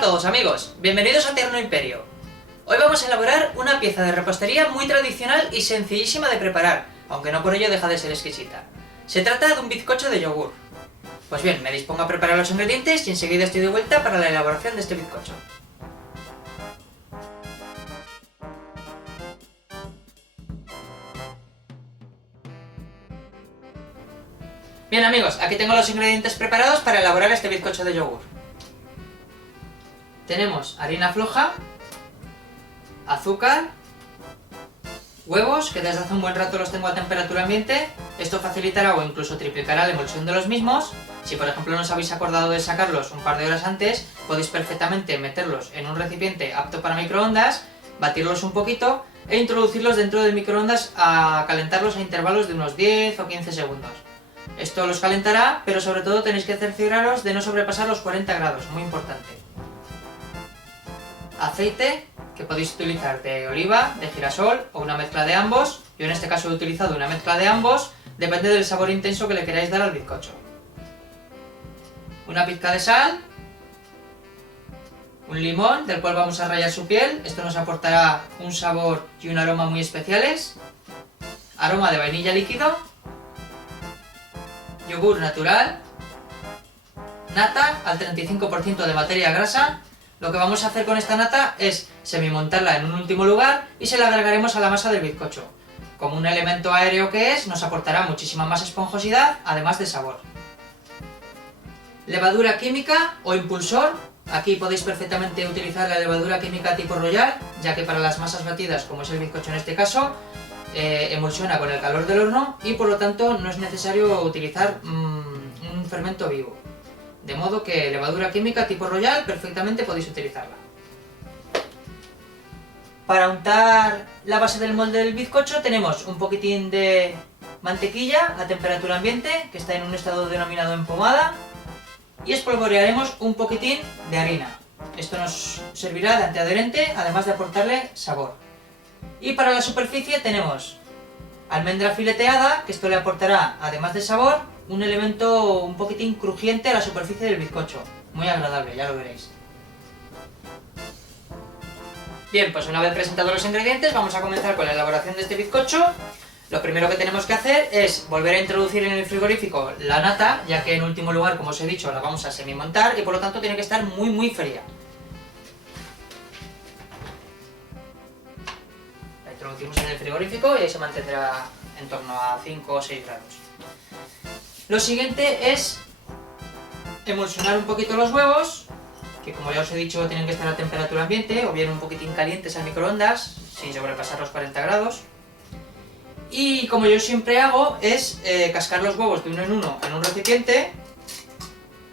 Hola a todos amigos, bienvenidos a Tierno Imperio. Hoy vamos a elaborar una pieza de repostería muy tradicional y sencillísima de preparar, aunque no por ello deja de ser exquisita. Se trata de un bizcocho de yogur. Pues bien, me dispongo a preparar los ingredientes y enseguida estoy de vuelta para la elaboración de este bizcocho. Bien amigos, aquí tengo los ingredientes preparados para elaborar este bizcocho de yogur. Tenemos harina floja, azúcar, huevos, que desde hace un buen rato los tengo a temperatura ambiente. Esto facilitará o incluso triplicará la emulsión de los mismos. Si por ejemplo no os habéis acordado de sacarlos un par de horas antes, podéis perfectamente meterlos en un recipiente apto para microondas, batirlos un poquito e introducirlos dentro del microondas a calentarlos a intervalos de unos 10 o 15 segundos. Esto los calentará, pero sobre todo tenéis que cercioraros de no sobrepasar los 40 grados, muy importante. Aceite, que podéis utilizar de oliva, de girasol o una mezcla de ambos. Yo en este caso he utilizado una mezcla de ambos, depende del sabor intenso que le queráis dar al bizcocho. Una pizca de sal, un limón del cual vamos a rallar su piel, esto nos aportará un sabor y un aroma muy especiales, aroma de vainilla líquido, yogur natural, nata al 35% de materia grasa. Lo que vamos a hacer con esta nata es semimontarla en un último lugar y se la agregaremos a la masa del bizcocho. Como un elemento aéreo que es, nos aportará muchísima más esponjosidad, además de sabor. Levadura química o impulsor. Aquí podéis perfectamente utilizar la levadura química tipo Royal, ya que para las masas batidas, como es el bizcocho en este caso, emulsiona con el calor del horno y por lo tanto no es necesario utilizar un fermento vivo. De modo que levadura química tipo Royal perfectamente podéis utilizarla. Para untar la base del molde del bizcocho tenemos un poquitín de mantequilla a temperatura ambiente, que está en un estado denominado empomada, y espolvorearemos un poquitín de harina. Esto nos servirá de antiadherente, además de aportarle sabor. Y para la superficie tenemos almendra fileteada, que esto le aportará, además de sabor, un elemento un poquitín crujiente a la superficie del bizcocho. Muy agradable, ya lo veréis. Bien, pues una vez presentados los ingredientes, vamos a comenzar con la elaboración de este bizcocho. Lo primero que tenemos que hacer es volver a introducir en el frigorífico la nata, ya que en último lugar, como os he dicho, la vamos a semimontar y por lo tanto tiene que estar muy fría. La introducimos en el frigorífico y ahí se mantendrá en torno a 5 o 6 grados. Lo siguiente es emulsionar un poquito los huevos, que como ya os he dicho tienen que estar a temperatura ambiente o bien un poquitín calientes al microondas, sin sobrepasar los 40 grados. Y como yo siempre hago es cascar los huevos de uno en un recipiente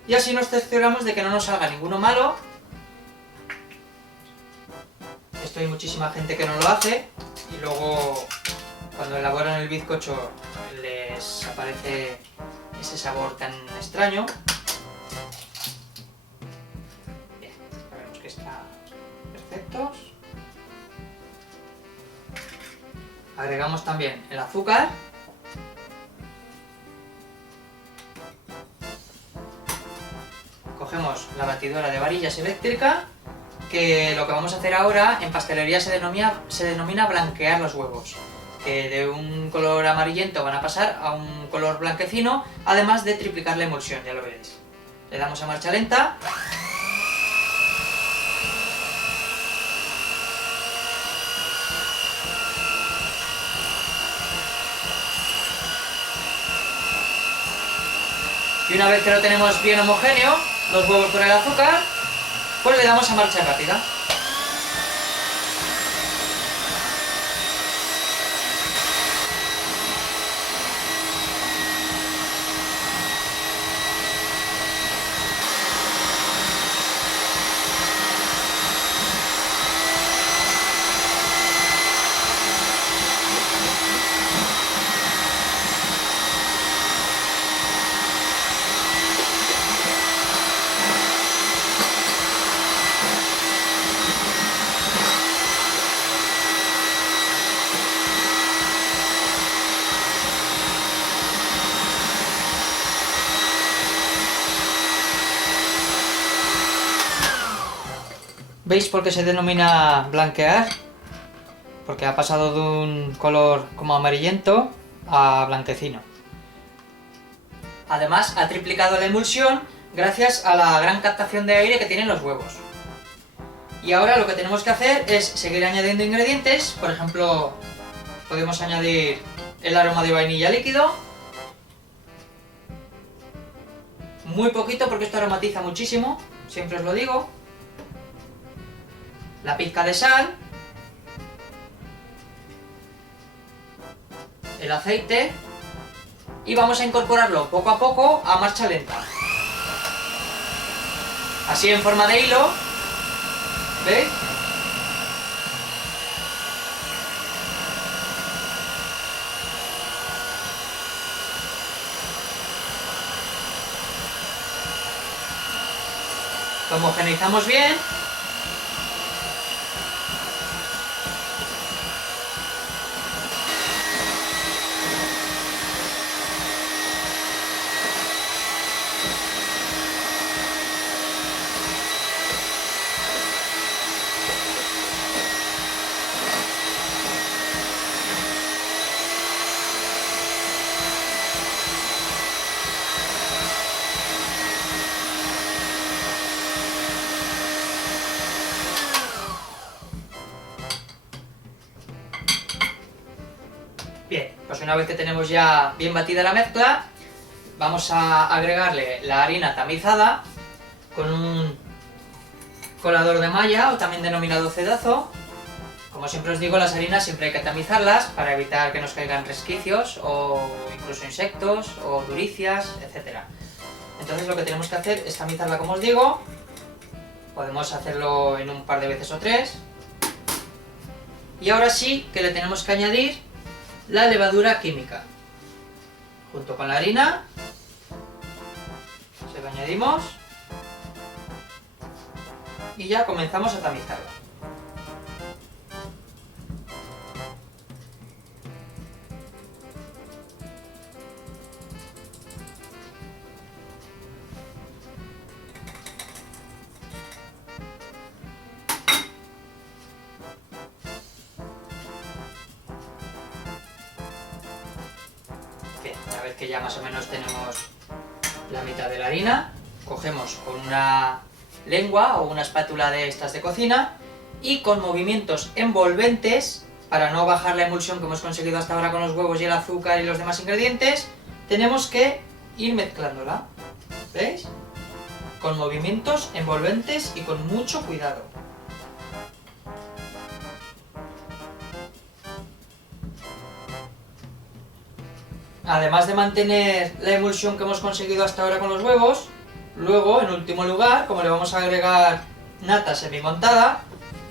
y así nos cercioramos de que no nos salga ninguno malo. Esto hay muchísima gente que no lo hace y luego cuando elaboran el bizcocho les aparece ese sabor tan extraño. Bien, vemos que está perfecto. Agregamos también el azúcar. Cogemos la batidora de varillas eléctrica, que lo que vamos a hacer ahora en pastelería se denomina blanquear los huevos. Que de un color amarillento van a pasar a un color blanquecino, además de triplicar la emulsión, ya lo veréis. Le damos a marcha lenta. Y una vez que lo tenemos bien homogéneo, los huevos con el azúcar, pues le damos a marcha rápida. ¿Veis por qué se denomina blanquear? Porque ha pasado de un color como amarillento a blanquecino. Además, ha triplicado la emulsión gracias a la gran captación de aire que tienen los huevos. Y ahora lo que tenemos que hacer es seguir añadiendo ingredientes. Por ejemplo, podemos añadir el aroma de vainilla líquido. Muy poquito porque esto aromatiza muchísimo, siempre os lo digo. La pizca de sal. El aceite. Y vamos a incorporarlo poco a poco a marcha lenta. Así en forma de hilo. ¿Veis? Lo homogeneizamos bien. Bien, pues una vez que tenemos ya bien batida la mezcla, vamos a agregarle la harina tamizada con un colador de malla, o también denominado cedazo. Como siempre os digo, las harinas siempre hay que tamizarlas para evitar que nos caigan resquicios o incluso insectos o duricias, etc. Entonces lo que tenemos que hacer es tamizarla, como os digo. Podemos hacerlo en un par de veces o 3. Y ahora sí que le tenemos que añadir la levadura química. Junto con la harina, se lo añadimos y ya comenzamos a tamizarlo. Bien, una vez que ya más o menos tenemos la mitad de la harina, cogemos con una lengua o una espátula de estas de cocina y con movimientos envolventes, para no bajar la emulsión que hemos conseguido hasta ahora con los huevos y el azúcar y los demás ingredientes, tenemos que ir mezclándola. ¿Veis? Con movimientos envolventes y con mucho cuidado. Además de mantener la emulsión que hemos conseguido hasta ahora con los huevos, luego, en último lugar, como le vamos a agregar nata semimontada,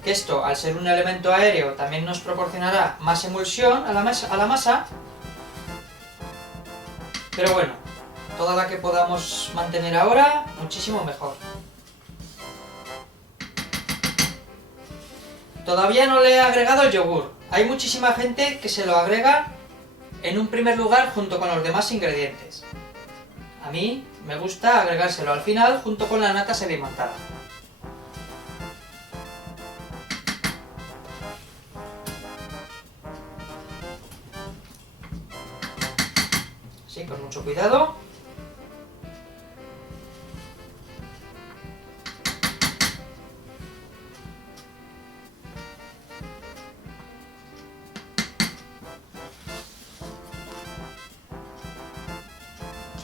que esto, al ser un elemento aéreo, también nos proporcionará más emulsión a la masa, pero bueno, toda la que podamos mantener ahora, muchísimo mejor. Todavía no le he agregado el yogur. Hay muchísima gente que se lo agrega en un primer lugar junto con los demás ingredientes. A mí me gusta agregárselo al final junto con la nata sedimentada. Así, con mucho cuidado.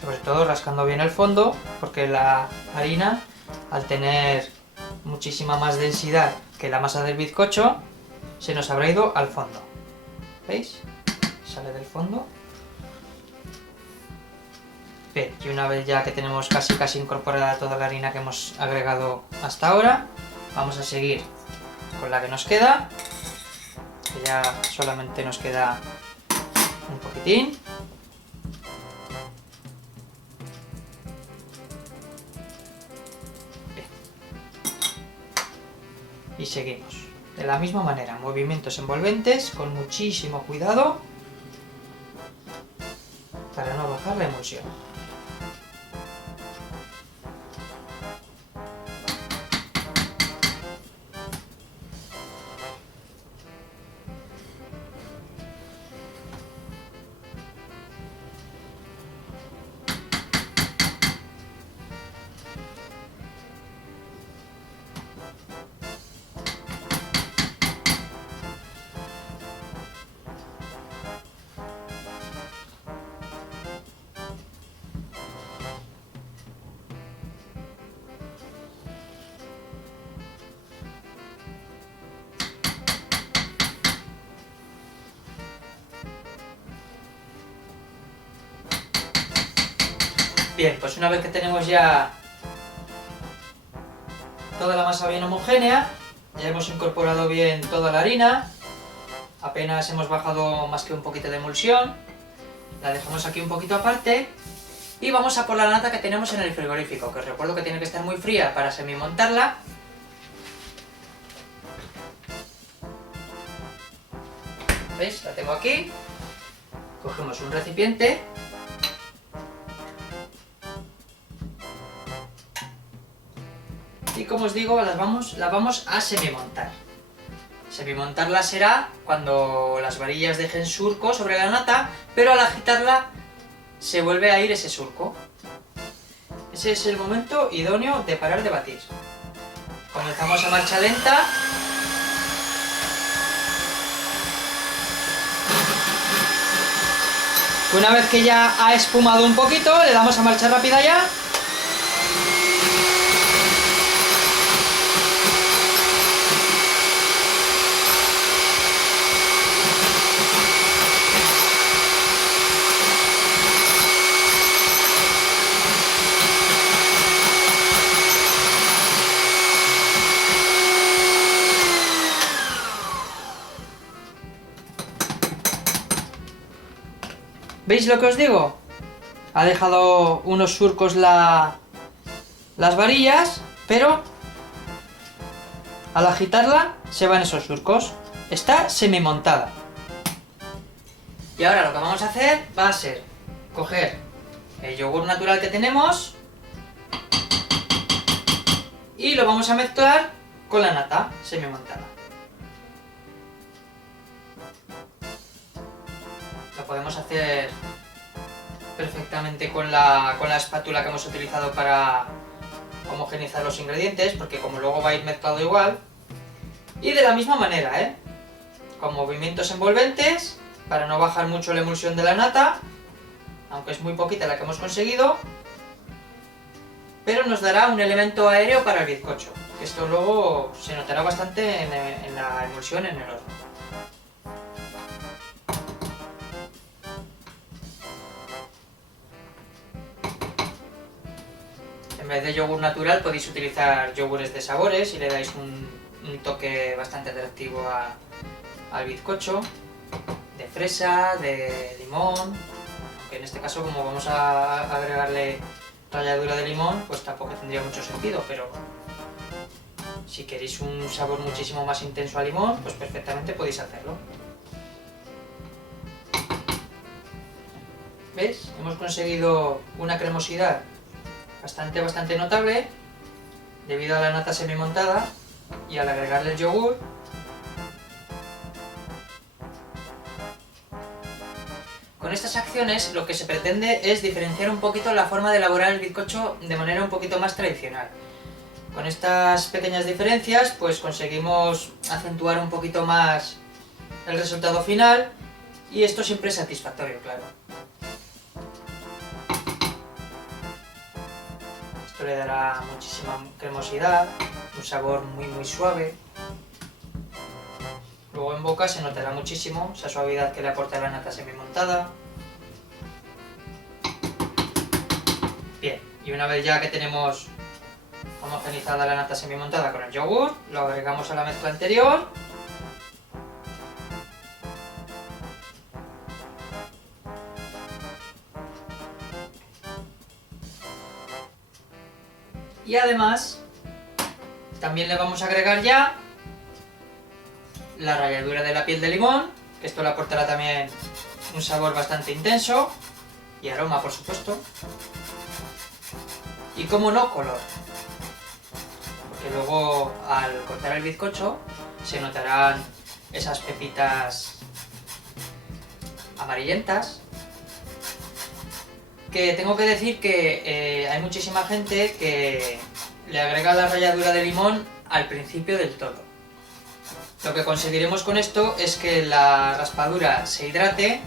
Sobre todo rascando bien el fondo, porque la harina, al tener muchísima más densidad que la masa del bizcocho, se nos habrá ido al fondo. ¿Veis? Sale del fondo. Bien, y una vez ya que tenemos casi incorporada toda la harina que hemos agregado hasta ahora, vamos a seguir con la que nos queda, que ya solamente nos queda un poquitín. Y seguimos de la misma manera, movimientos envolventes con muchísimo cuidado para no bajar la emulsión. Bien, pues una vez que tenemos ya toda la masa bien homogénea, ya hemos incorporado bien toda la harina, apenas hemos bajado más que un poquito de emulsión, la dejamos aquí un poquito aparte y vamos a por la nata que tenemos en el frigorífico, que os recuerdo que tiene que estar muy fría para semimontarla. ¿Veis? La tengo aquí. Cogemos un recipiente y, como os digo, la vamos a semimontar. Semimontarla será cuando las varillas dejen surco sobre la nata, pero al agitarla se vuelve a ir ese surco. Ese es el momento idóneo de parar de batir. Comenzamos a marcha lenta. Una vez que ya ha espumado un poquito, le damos a marcha rápida ya. ¿Veis lo que os digo? Ha dejado unos surcos las varillas, pero al agitarla se van esos surcos. Está semimontada. Y ahora lo que vamos a hacer va a ser coger el yogur natural que tenemos y lo vamos a mezclar con la nata semimontada. Lo podemos hacer perfectamente con la espátula que hemos utilizado para homogeneizar los ingredientes, porque como luego va a ir mezclado igual. Y de la misma manera, con movimientos envolventes, para no bajar mucho la emulsión de la nata, aunque es muy poquita la que hemos conseguido, pero nos dará un elemento aéreo para el bizcocho, que esto luego se notará bastante en la emulsión en el horno. En vez de yogur natural podéis utilizar yogures de sabores y le dais un toque bastante atractivo al bizcocho, de fresa, de limón, aunque en este caso, como vamos a agregarle ralladura de limón, pues tampoco tendría mucho sentido, pero si queréis un sabor muchísimo más intenso a limón, pues perfectamente podéis hacerlo. ¿Veis? Hemos conseguido una cremosidad bastante notable debido a la nata semimontada, y al agregarle el yogur con estas acciones lo que se pretende es diferenciar un poquito la forma de elaborar el bizcocho de manera un poquito más tradicional. Con estas pequeñas diferencias pues conseguimos acentuar un poquito más el resultado final, y esto siempre es satisfactorio, claro. Esto le dará muchísima cremosidad, un sabor muy suave. Luego en boca se notará muchísimo esa suavidad que le aporta la nata semimontada. Bien, y una vez ya que tenemos homogenizada la nata semimontada con el yogur, lo agregamos a la mezcla anterior. Y además también le vamos a agregar ya la ralladura de la piel de limón, que esto le aportará también un sabor bastante intenso y aroma, por supuesto. Y como no, color, porque luego al cortar el bizcocho se notarán esas pepitas amarillentas, que tengo que decir que hay muchísima gente que le agrega la ralladura de limón al principio del todo. Lo que conseguiremos con esto es que la raspadura se hidrate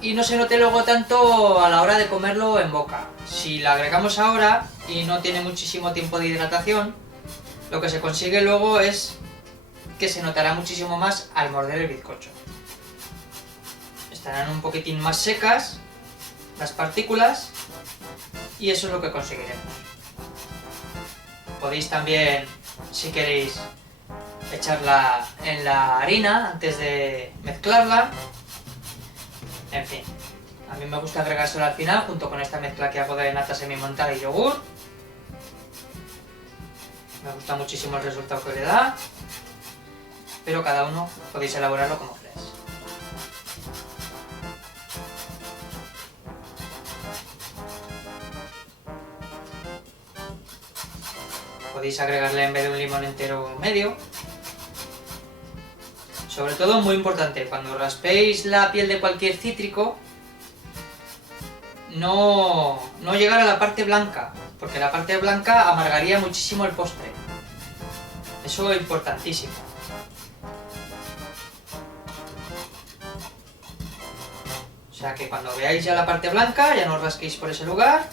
y no se note luego tanto a la hora de comerlo en boca. Si la agregamos ahora y no tiene muchísimo tiempo de hidratación, lo que se consigue luego es que se notará muchísimo más al morder el bizcocho. Estarán un poquitín más secas las partículas Y eso es lo que conseguiremos. Podéis también, si queréis, echarla en la harina antes de mezclarla. En fin, a mí me gusta agregárselo al final junto con esta mezcla que hago de nata semi-montada y yogur. Me gusta muchísimo el resultado que le da, pero cada uno podéis elaborarlo como queráis. Podéis agregarle en vez de un limón entero medio. Sobre todo, muy importante, cuando raspéis la piel de cualquier cítrico, no llegar a la parte blanca, porque la parte blanca amargaría muchísimo el postre. Eso es importantísimo. O sea que cuando veáis ya la parte blanca, ya no os rasquéis por ese lugar.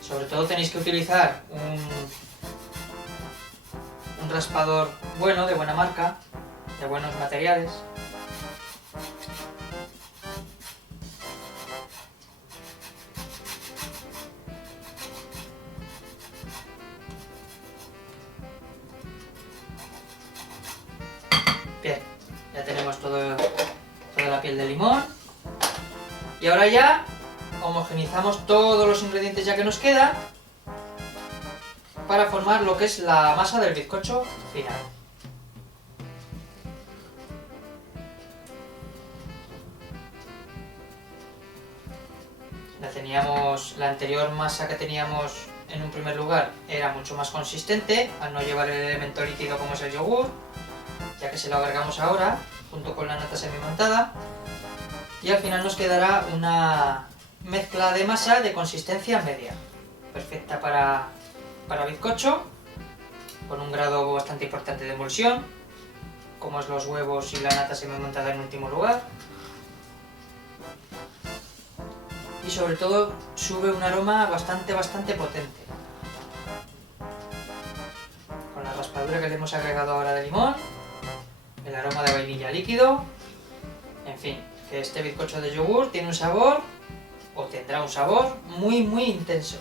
Sobre todo tenéis que utilizar un raspador bueno, de buena marca, de buenos materiales. Bien, ya tenemos toda la piel de limón. Y ahora ya homogeneizamos todos los ingredientes ya que nos queda para formar lo que es la masa del bizcocho final. La anterior masa que teníamos en un primer lugar era mucho más consistente al no llevar el elemento líquido como es el yogur, ya que se lo agregamos ahora junto con la nata semi-montada, y al final nos quedará una mezcla de masa de consistencia media, perfecta para bizcocho, con un grado bastante importante de emulsión, como es los huevos y la nata semi-montada en último lugar. Y sobre todo sube un aroma bastante potente. Con la raspadura que le hemos agregado ahora de limón, el aroma de vainilla líquido, en fin, que este bizcocho de yogur tiene un sabor, o tendrá un sabor, muy intenso.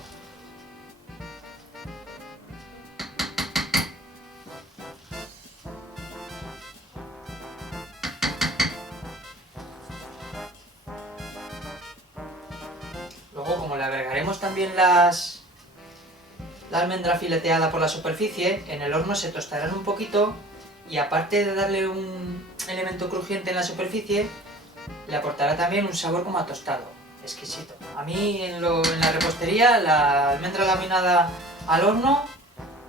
Luego, como le agregaremos también la almendra fileteada por la superficie, en el horno se tostarán un poquito y aparte de darle un elemento crujiente en la superficie, le aportará también un sabor como a tostado, exquisito. A mí en la repostería la almendra laminada al horno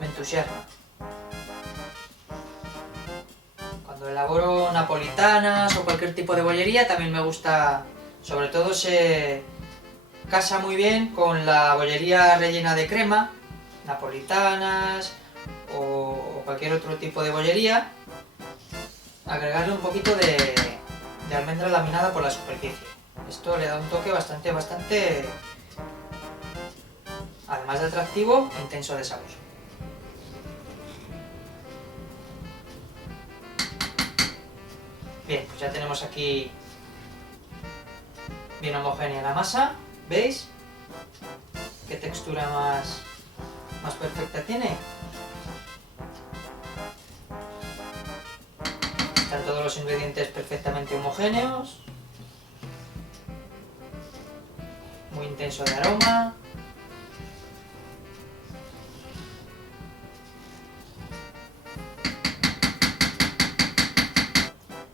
me entusiasma. Cuando elaboro napolitanas o cualquier tipo de bollería también me gusta, sobre todo se casa muy bien con la bollería rellena de crema, napolitanas o cualquier otro tipo de bollería, agregarle un poquito de almendra laminada por la superficie. Esto le da un toque bastante, además de atractivo, intenso de sabor. Bien, pues ya tenemos aquí bien homogénea la masa. ¿Veis? ¿Qué textura más perfecta tiene? Están todos los ingredientes perfectamente homogéneos. Muy intenso de aroma.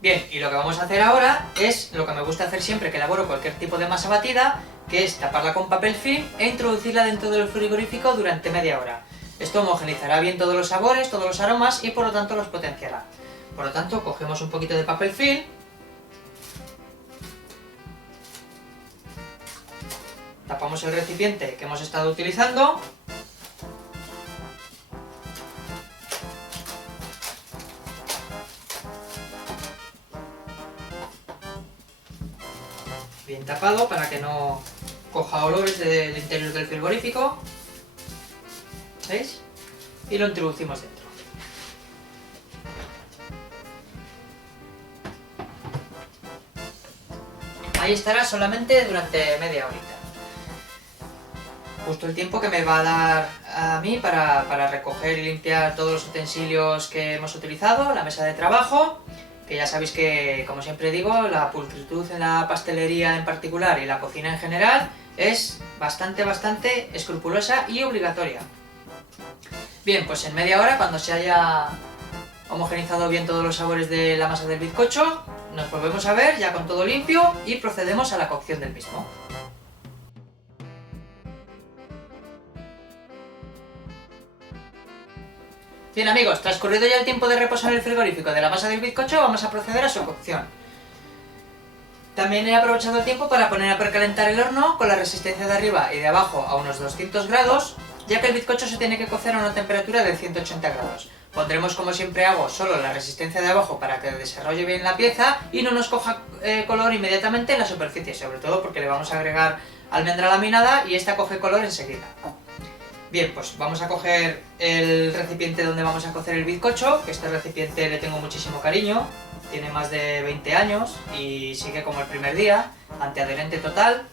Bien, y lo que vamos a hacer ahora es lo que me gusta hacer siempre que elaboro cualquier tipo de masa batida, que es taparla con papel film e introducirla dentro del frigorífico durante media hora. Esto homogeneizará bien todos los sabores, todos los aromas y por lo tanto los potenciará. Por lo tanto, cogemos un poquito de papel film, tapamos el recipiente que hemos estado utilizando, bien tapado para que no coja olores del interior del frigorífico, ¿veis? Y lo introducimos dentro. Ahí estará solamente durante media horita. Justo el tiempo que me va a dar a mí para recoger y limpiar todos los utensilios que hemos utilizado, la mesa de trabajo, que ya sabéis que, como siempre digo, la pulcritud en la pastelería en particular y la cocina en general es bastante escrupulosa y obligatoria. Bien, pues en media hora, cuando se haya homogeneizado bien todos los sabores de la masa del bizcocho, nos volvemos a ver ya con todo limpio y procedemos a la cocción del mismo. Bien amigos, transcurrido ya el tiempo de reposo en el frigorífico de la masa del bizcocho, vamos a proceder a su cocción. También he aprovechado el tiempo para poner a precalentar el horno con la resistencia de arriba y de abajo a unos 200 grados, ya que el bizcocho se tiene que cocer a una temperatura de 180 grados. Pondremos, como siempre hago, solo la resistencia de abajo para que desarrolle bien la pieza y no nos coja color inmediatamente en la superficie, sobre todo porque le vamos a agregar almendra laminada y esta coge color enseguida. Bien, pues vamos a coger el recipiente donde vamos a cocer el bizcocho, que este recipiente le tengo muchísimo cariño, tiene más de 20 años y sigue como el primer día, antiadherente total,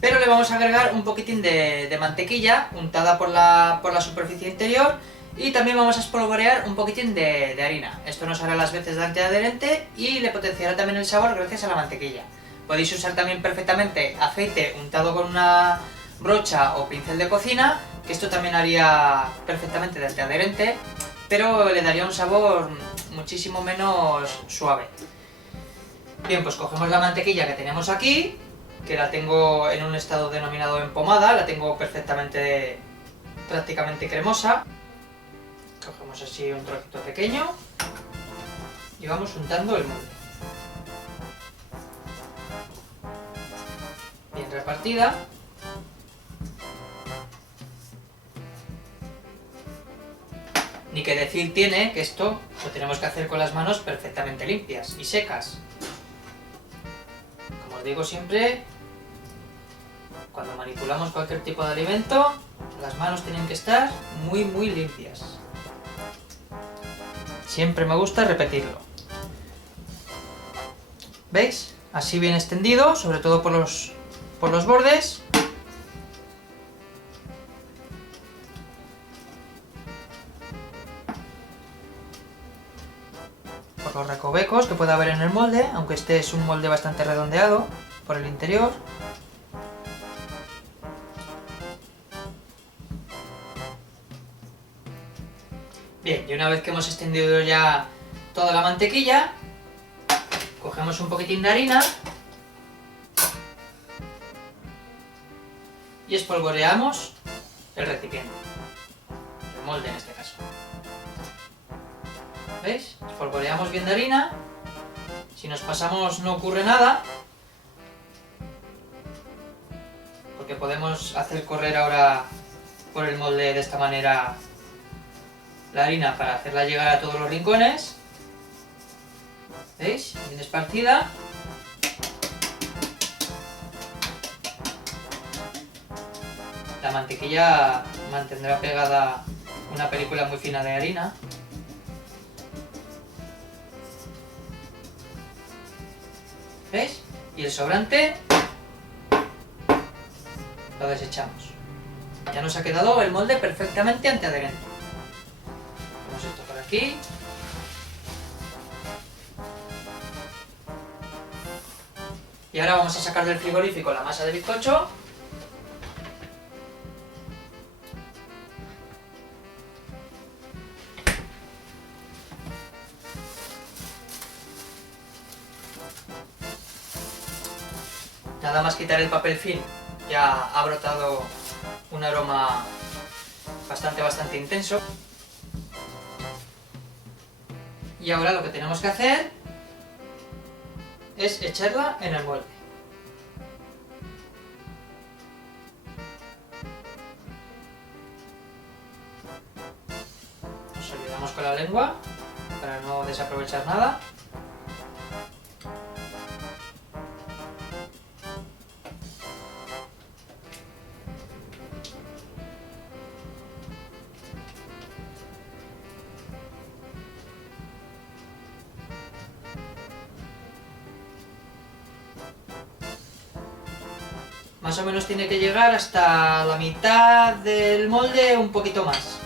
pero le vamos a agregar un poquitín de mantequilla untada por la superficie interior y también vamos a espolvorear un poquitín de harina. Esto nos hará las veces de antiadherente y le potenciará también el sabor gracias a la mantequilla. Podéis usar también perfectamente aceite untado con una brocha o pincel de cocina, que esto también haría perfectamente de antiadherente, pero le daría un sabor muchísimo menos suave. Bien, pues cogemos la mantequilla que tenemos aquí, que la tengo en un estado denominado en pomada, la tengo perfectamente, prácticamente cremosa. Cogemos así un trocito pequeño y vamos untando el molde. Bien repartida. Ni que decir tiene que esto lo tenemos que hacer con las manos perfectamente limpias y secas. Como os digo siempre, cuando manipulamos cualquier tipo de alimento, las manos tienen que estar muy limpias. Siempre me gusta repetirlo. ¿Veis? Así bien extendido, sobre todo por los bordes. Por los recovecos que puede haber en el molde, aunque este es un molde bastante redondeado por el interior. Bien, y una vez que hemos extendido ya toda la mantequilla, cogemos un poquitín de harina y espolvoreamos el recipiente, el molde en este caso. ¿Veis? Espolvoreamos bien de harina. Si nos pasamos no ocurre nada, porque podemos hacer correr ahora por el molde de esta manera la harina para hacerla llegar a todos los rincones. ¿Veis? Bien esparcida. La mantequilla mantendrá pegada una película muy fina de harina. ¿Veis? Y el sobrante lo desechamos. Ya nos ha quedado el molde perfectamente antiadherente. Ponemos esto por aquí. Y ahora vamos a sacar del frigorífico la masa de bizcocho. Nada más quitar el papel film, ya ha brotado un aroma bastante intenso. Y ahora lo que tenemos que hacer es echarla en el molde. Nos olvidamos con la lengua para no desaprovechar nada. Más o menos tiene que llegar hasta la mitad del molde, un poquito más.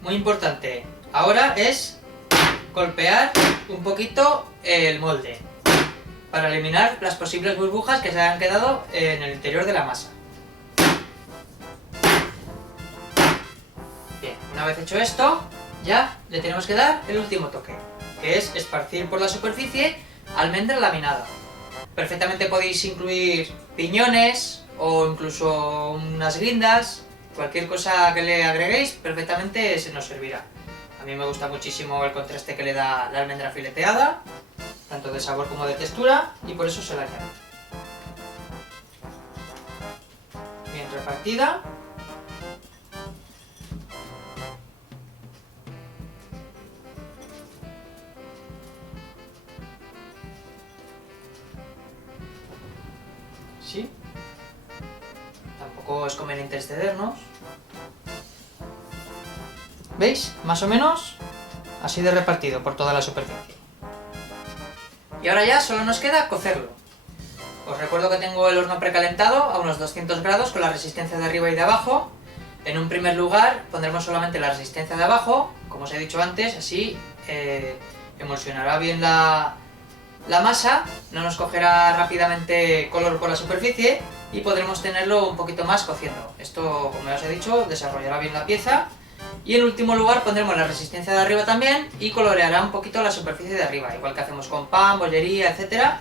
Muy importante, ahora es golpear un poquito el molde para eliminar las posibles burbujas que se hayan quedado en el interior de la masa. Bien, una vez hecho esto, ya le tenemos que dar el último toque, que es esparcir por la superficie almendra laminada. Perfectamente podéis incluir piñones o incluso unas guindas, cualquier cosa que le agreguéis perfectamente se nos servirá. A mí me gusta muchísimo el contraste que le da la almendra fileteada, tanto de sabor como de textura, y por eso se la añado. Bien repartida. ¿Sí? Tampoco es conveniente excedernos. ¿Veis? Más o menos así de repartido por toda la superficie. Y ahora ya solo nos queda cocerlo. Os recuerdo que tengo el horno precalentado a unos 200 grados con la resistencia de arriba y de abajo. En un primer lugar pondremos solamente la resistencia de abajo, como os he dicho antes, así emulsionará bien la masa, no nos cogerá rápidamente color por la superficie y podremos tenerlo un poquito más cociendo. Esto, como ya os he dicho, desarrollará bien la pieza. Y en último lugar pondremos la resistencia de arriba también y coloreará un poquito la superficie de arriba, igual que hacemos con pan, bollería, etc.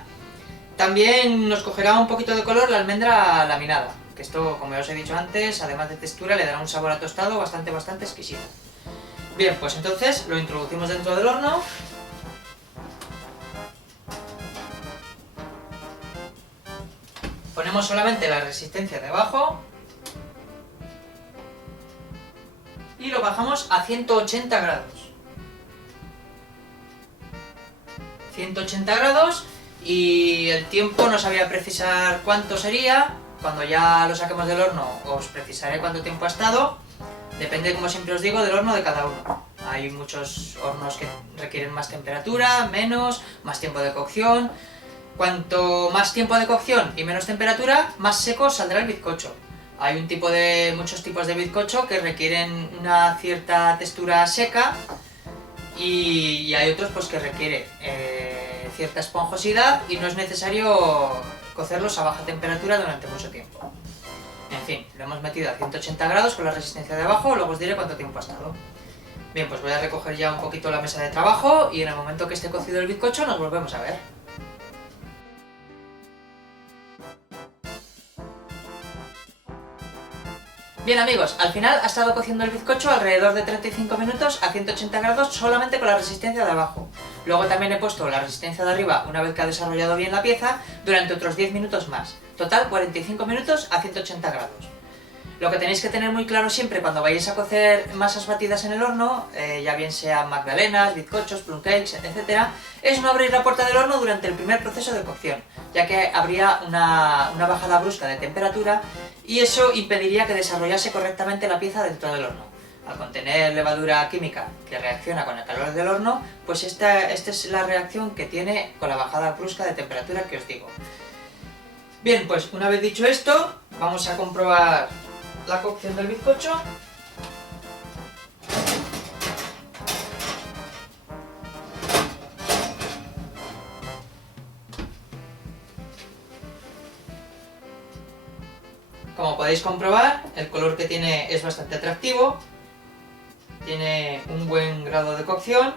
También nos cogerá un poquito de color la almendra laminada, que esto, como ya os he dicho antes, además de textura, le dará un sabor a tostado bastante exquisito. Bien, pues entonces lo introducimos dentro del horno. Ponemos solamente la resistencia de abajo y lo bajamos a 180 grados. 180 grados y el tiempo no sabía precisar cuánto sería. Cuando ya lo saquemos del horno os precisaré cuánto tiempo ha estado. Depende, como siempre os digo, del horno de cada uno. Hay muchos hornos que requieren más temperatura, menos, más tiempo de cocción. Cuanto más tiempo de cocción y menos temperatura, más seco saldrá el bizcocho. Hay muchos tipos de bizcocho que requieren una cierta textura seca y hay otros pues que requieren cierta esponjosidad y no es necesario cocerlos a baja temperatura durante mucho tiempo. En fin, lo hemos metido a 180 grados con la resistencia de abajo, luego os diré cuánto tiempo ha estado. Bien, pues voy a recoger ya un poquito la mesa de trabajo y en el momento que esté cocido el bizcocho nos volvemos a ver. Bien amigos, al final ha estado cociendo el bizcocho alrededor de 35 minutos a 180 grados solamente con la resistencia de abajo. Luego también he puesto la resistencia de arriba una vez que ha desarrollado bien la pieza durante otros 10 minutos más. Total 45 minutos a 180 grados. Lo que tenéis que tener muy claro siempre cuando vayáis a cocer masas batidas en el horno, ya bien sean magdalenas, bizcochos, plum cakes, etc., es no abrir la puerta del horno durante el primer proceso de cocción, ya que habría una bajada brusca de temperatura y eso impediría que desarrollase correctamente la pieza dentro del horno. Al contener levadura química que reacciona con el calor del horno, pues esta es la reacción que tiene con la bajada brusca de temperatura que os digo. Bien, pues una vez dicho esto, vamos a comprobar la cocción del bizcocho. Como podéis comprobar, el color que tiene es bastante atractivo, tiene un buen grado de cocción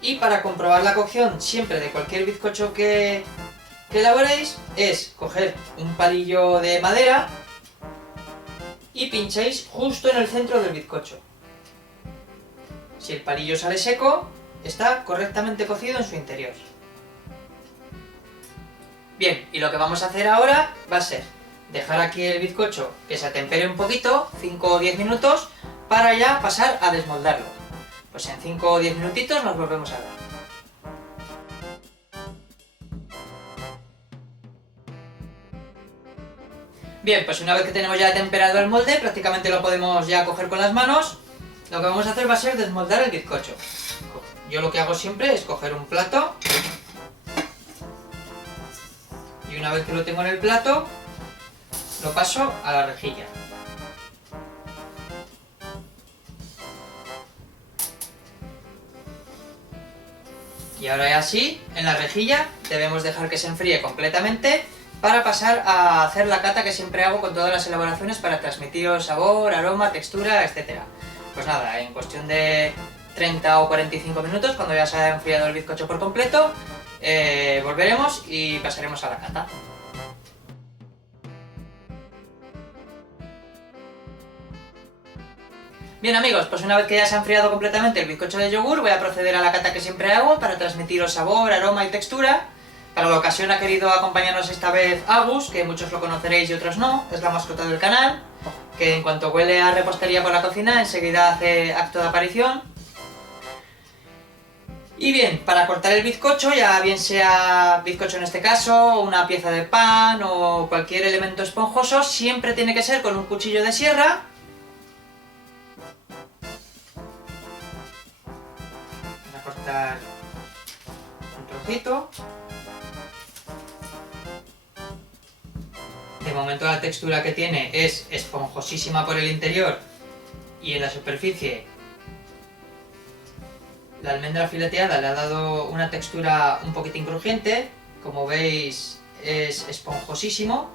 y para comprobar la cocción siempre de cualquier bizcocho que elaboréis es coger un palillo de madera y pincháis justo en el centro del bizcocho. Si el palillo sale seco, está correctamente cocido en su interior. Bien, y lo que vamos a hacer ahora va a ser dejar aquí el bizcocho que se atempere un poquito, 5 o 10 minutos, para ya pasar a desmoldarlo. Pues en 5 o 10 minutitos nos volvemos a ver. Bien, pues una vez que tenemos ya temperado el molde, prácticamente lo podemos ya coger con las manos. Lo que vamos a hacer va a ser desmoldar el bizcocho. Yo lo que hago siempre es coger un plato Y una vez que lo tengo en el plato, lo paso a la rejilla. Y ahora ya así, en la rejilla debemos dejar que se enfríe completamente para pasar a hacer la cata que siempre hago con todas las elaboraciones para transmitiros sabor, aroma, textura, etc. Pues nada, en cuestión de 30 o 45 minutos, cuando ya se haya enfriado el bizcocho por completo, volveremos y pasaremos a la cata. Bien amigos, pues una vez que ya se ha enfriado completamente el bizcocho de yogur, voy a proceder a la cata que siempre hago para transmitiros sabor, aroma y textura. Para la ocasión ha querido acompañarnos esta vez Agus, que muchos lo conoceréis y otros no, es la mascota del canal, que en cuanto huele a repostería por la cocina, enseguida hace acto de aparición. Y bien, para cortar el bizcocho, ya bien sea bizcocho en este caso, una pieza de pan o cualquier elemento esponjoso, siempre tiene que ser con un cuchillo de sierra. Para cortar un trocito. De momento la textura que tiene es esponjosísima por el interior y en la superficie la almendra fileteada le ha dado una textura un poquitín crujiente. Como veis es esponjosísimo.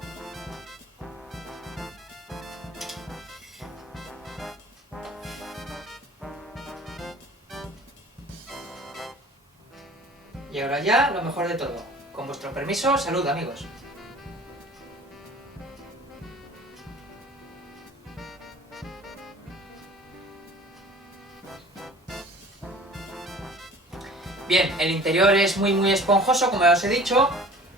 Y ahora ya lo mejor de todo. Con vuestro permiso, salud amigos. Bien, el interior es muy esponjoso, como ya os he dicho.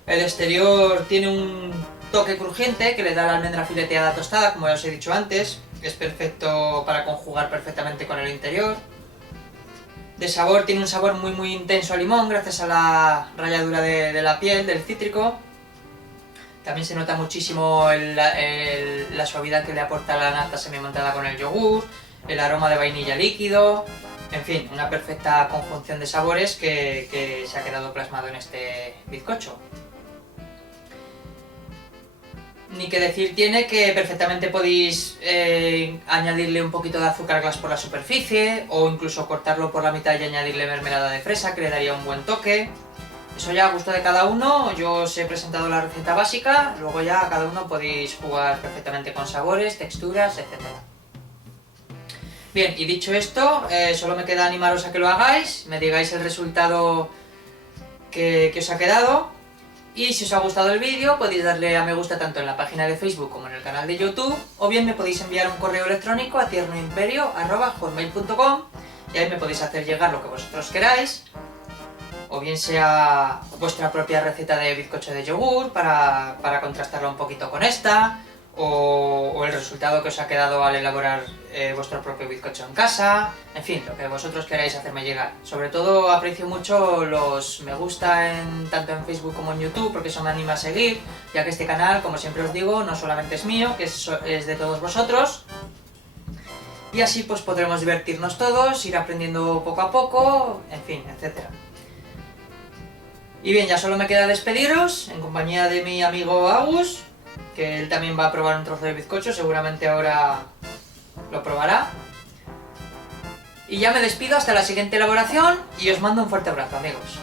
El exterior tiene un toque crujiente que le da la almendra fileteada tostada, como ya os he dicho antes. Es perfecto para conjugar perfectamente con el interior. De sabor tiene un sabor muy intenso a limón, gracias a la ralladura de la piel, del cítrico. También se nota muchísimo la suavidad que le aporta la nata semimontada con el yogur, el aroma de vainilla líquido. En fin, una perfecta conjunción de sabores que se ha quedado plasmado en este bizcocho. Ni que decir tiene que perfectamente podéis añadirle un poquito de azúcar glass por la superficie, o incluso cortarlo por la mitad y añadirle mermelada de fresa, que le daría un buen toque. Eso ya a gusto de cada uno. Yo os he presentado la receta básica, luego ya cada uno podéis jugar perfectamente con sabores, texturas, etc. Bien, y dicho esto, solo me queda animaros a que lo hagáis, me digáis el resultado que os ha quedado. Y si os ha gustado el vídeo, podéis darle a me gusta tanto en la página de Facebook como en el canal de YouTube, o bien me podéis enviar un correo electrónico a tiernoimperio@hotmail.com y ahí me podéis hacer llegar lo que vosotros queráis, o bien sea vuestra propia receta de bizcocho de yogur para contrastarlo un poquito con esta, o el resultado que os ha quedado al elaborar vuestro propio bizcocho en casa. En fin, lo que vosotros queráis hacerme llegar. Sobre todo aprecio mucho los me gusta tanto en Facebook como en YouTube, porque eso me anima a seguir, ya que este canal, como siempre os digo, no solamente es mío, que es de todos vosotros. Y así pues podremos divertirnos todos, ir aprendiendo poco a poco, en fin, etc. Y bien, ya solo me queda despediros en compañía de mi amigo Agus, que él también va a probar un trozo de bizcocho, seguramente ahora lo probará. Y ya me despido hasta la siguiente elaboración y os mando un fuerte abrazo, amigos.